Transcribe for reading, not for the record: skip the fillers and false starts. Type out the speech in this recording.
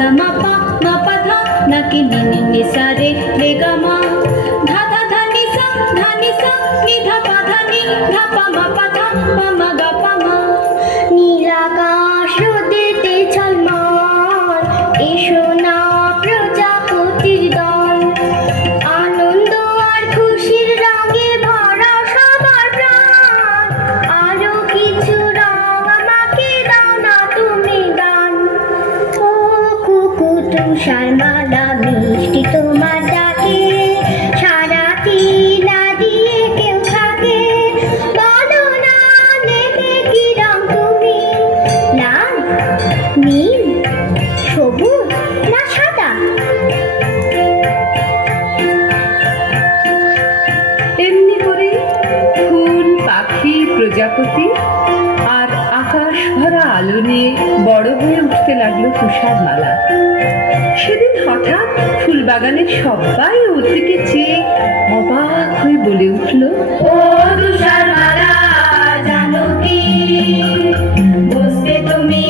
সা মা পা ধা নাকি নি নি নি সা রে রে গা মা ধা ধা ধা নি সা নি ধা পা ধা নি ধা পা ধা পা মা গা পা মা। নীলাকাশ রোদেতে ঝলমল, এসো না প্রজাপতির দল। আনন্দ আর খুশির রঙে ভরা সবার প্রাণ। আরো কিছু রং আমাকে দাও না তুমি গান। ও কুকু তুষার মালা মিষ্টি তোমার ডাকে, সারাটি না দিয়ে কেউ থাকে। বলো না নেবে কি রং তুমি, লাল, নীল, সবুজ না সাদা? এমনি করে ফুল, পাখি, প্রজাপতি আর আকাশ ভরা আলো নিয়ে বড় হয়ে উঠতে লাগলো তুষারমালা। সেদিন হঠাৎ ফুলবাগানের সবাই ওর দিকে চেয়ে অবাক হয়ে বলে উঠল, ও তুষারমালা জানো কি, বসতে তুমি